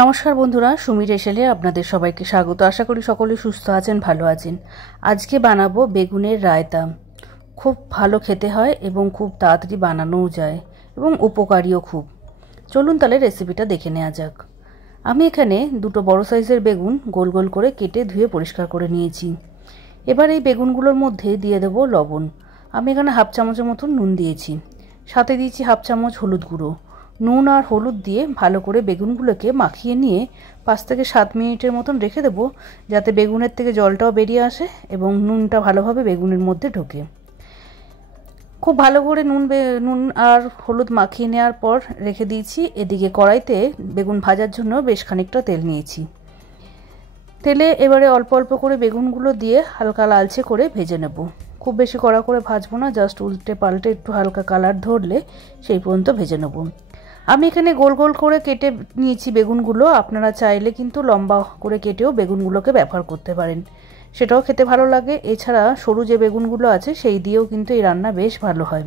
নমস্কার বন্ধুরা, সুমির এসেলে আপনাদের সবাইকে স্বাগত। আশা করি সকলে সুস্থ আছেন, ভালো আছেন। আজকে বানাবো বেগুনের রায়তা। খুব ভালো খেতে হয় এবং খুব তাড়াতাড়ি বানানোও যায় এবং উপকারীও খুব। চলুন তাহলে রেসিপিটা দেখে নেওয়া যাক। আমি এখানে দুটো বড় সাইজের বেগুন গোল গোল করে কেটে ধুয়ে পরিষ্কার করে নিয়েছি। এবার এই বেগুনগুলোর মধ্যে দিয়ে দেবো লবণ। আমি এখানে হাফ চামচের মতন নুন দিয়েছি, সাথে দিয়েছি হাফ চামচ হলুদ গুঁড়ো। নুন আর হলুদ দিয়ে ভালো করে বেগুনগুলোকে মাখিয়ে নিয়ে 5 থেকে 7 মিনিটের মতন রেখে দেবো, যাতে বেগুনের থেকে জলটাও বেরিয়ে আসে এবং নুনটা ভালোভাবে বেগুনের মধ্যে ঢোকে। খুব ভালো করে নুন আর হলুদ মাখিয়ে নেওয়ার পর রেখে দিয়েছি। এদিকে কড়াইতে বেগুন ভাজার জন্য বেশ খানিকটা তেল নিয়েছি। তেলে এবারে অল্প অল্প করে বেগুনগুলো দিয়ে হালকা লালচে করে ভেজে নেব। খুব বেশি কড়া করে ভাজবো না, জাস্ট উল্টে পাল্টে একটু হালকা কালার ধরলে সেই পর্যন্ত ভেজে নেব। আমি এখানে গোল গোল করে কেটে নিয়েছি বেগুনগুলো। আপনারা চাইলে কিন্তু লম্বা করে কেটেও বেগুনগুলোকে ব্যবহার করতে পারেন, সেটাও খেতে ভালো লাগে। এছাড়া সরু যে বেগুনগুলো আছে সেই দিয়েও কিন্তু এই রান্না বেশ ভালো হয়।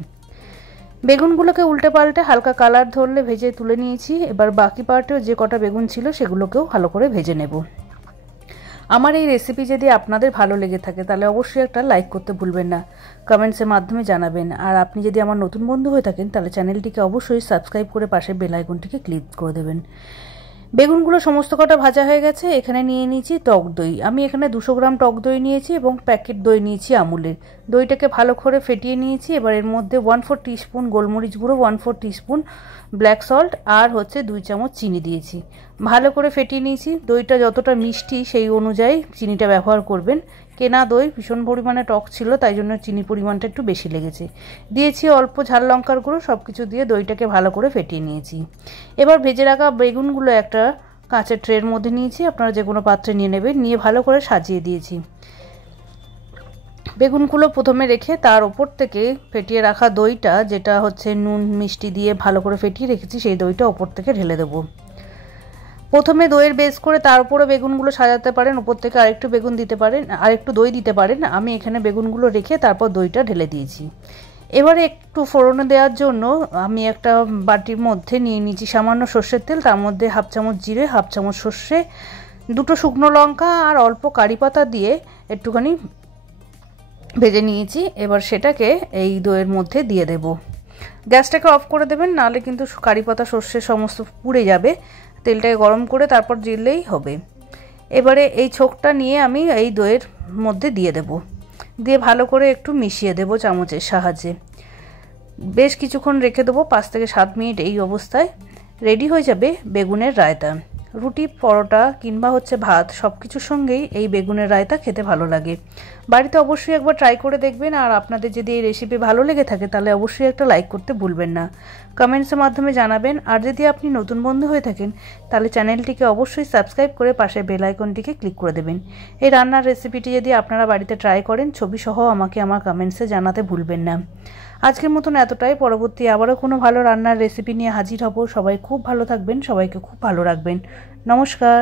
বেগুনগুলোকে উল্টে পাল্টে হালকা কালার ধরলে ভেজে তুলে নিয়েছি। এবার বাকি পার্টেও যে কটা বেগুন ছিল সেগুলোকেও ভালো করে ভেজে নেব। আমার এই রেসিপি যদি আপনাদের ভালো লেগে থাকে তাহলে অবশ্যই একটা লাইক করতে ভুলবেন না, কমেন্টসের মাধ্যমে জানাবেন। আর আপনি যদি আমার নতুন বন্ধু হয়ে থাকেন তাহলে চ্যানেলটিকে অবশ্যই সাবস্ক্রাইব করে পাশের বেল আইকনটিকে ক্লিক করে দেবেন। বেগুনগুলো সমস্ত কটা ভাজা হয়ে গেছে। এখানে নিয়ে নিয়েছি টক দই। আমি এখানে 200 গ্রাম টক দই নিয়েছি এবং প্যাকেট দই নিয়েছি আমুলের। দইটাকে ভালো করে ফেটিয়ে নিয়েছি। এবার এর মধ্যে 1/4 টিস্পুন গোলমরিচ গুঁড়ো, 1/4 টিস্পুন ব্ল্যাক সল্ট আর 2 চামচ চিনি দিয়েছি। ভালো করে ফেটিয়ে নিয়েছি। দইটা যতটা মিষ্টি সেই অনুযায়ী চিনিটা ব্যবহার করবেন। কেনা দই ভীষণ পরিমাণে টক ছিল, তাই জন্য চিনির পরিমাণটা একটু বেশি লেগেছে। দিয়েছি অল্প ঝাল লঙ্কার গুঁড়ো। সব কিছু দিয়ে দইটাকে ভালো করে ফেটিয়ে নিয়েছি। এবার ভেজে রাখা বেগুনগুলো একটা কাঁচের ট্রের মধ্যে নিয়েছি, আপনারা যে কোনো পাত্রে নিয়ে নেবেন। নিয়ে ভালো করে সাজিয়ে দিয়েছি। বেগুনগুলো প্রথমে রেখে তার ওপর থেকে ফেটিয়ে রাখা দইটা, যেটা নুন মিষ্টি দিয়ে ভালো করে ফেটিয়ে রেখেছি, সেই দইটা ওপর থেকে ঢেলে দেবো। প্রথমে দইয়ের বেস করে তার উপরে বেগুনগুলো সাজাতে পারেন, উপর থেকে আরেকটু বেগুন দিতে পারেন, আরেকটু দই দিতে পারেন। আমি এখানে বেগুনগুলো রেখে তারপর দইটা ঢেলে দিয়েছি। এবারে একটু ফোড়নে দেওয়ার জন্য আমি একটা বাটির মধ্যে নিয়ে নিয়েছি সামান্য সর্ষের তেল। তার মধ্যে হাফ চামচ জিরে, হাফ চামচ সর্ষে, 2টো শুকনো লঙ্কা আর অল্প কারি পাতা দিয়ে একটুখানি ভেজে নিয়েছি। এবার সেটাকে এই দইয়ের মধ্যে দিয়ে দেব। গ্যাসটাকে অফ করে দেবেন, নাহলে কিন্তু কারি পাতা সর্ষে সমস্ত পুড়ে যাবে। তেলটাকে গরম করে তারপর দিলেই হবে। এবারে এই ছোকটা নিয়ে আমি এই দইয়ের মধ্যে দিয়ে দেব। দিয়ে ভালো করে একটু মিশিয়ে দেব চামচের সাহায্যে। বেশ কিছুক্ষণ রেখে দেবো, 5 থেকে 7 মিনিট। এই অবস্থায় রেডি হয়ে যাবে বেগুনের রায়তা। রুটি, পরোটা কিংবা ভাত সব কিছুর সঙ্গেই এই বেগুনের রায়তা খেতে ভালো লাগে। বাড়িতে অবশ্যই একবার ট্রাই করে দেখবেন। আর আপনাদের যদি এই রেসিপি ভালো লেগে থাকে তাহলে অবশ্যই একটা লাইক করতে ভুলবেন না, কমেন্টসের মাধ্যমে জানাবেন। আর যদি আপনি নতুন বন্ধু হয়ে থাকেন তাহলে চ্যানেলটিকে অবশ্যই সাবস্ক্রাইব করে পাশের বেল আইকনটিকে ক্লিক করে দেবেন। এই রান্নার রেসিপিটি যদি আপনারা বাড়িতে ট্রাই করেন, ছবি সহ আমাকে আমার কমেন্টসে জানাতে ভুলবেন না। আজকের মতন এতটাই। পরবর্তী আবারও কোনো ভালো রান্নার রেসিপি নিয়ে হাজির হব। সবাই খুব ভালো থাকবেন, সবাইকে খুব ভালো রাখবেন। নমস্কার।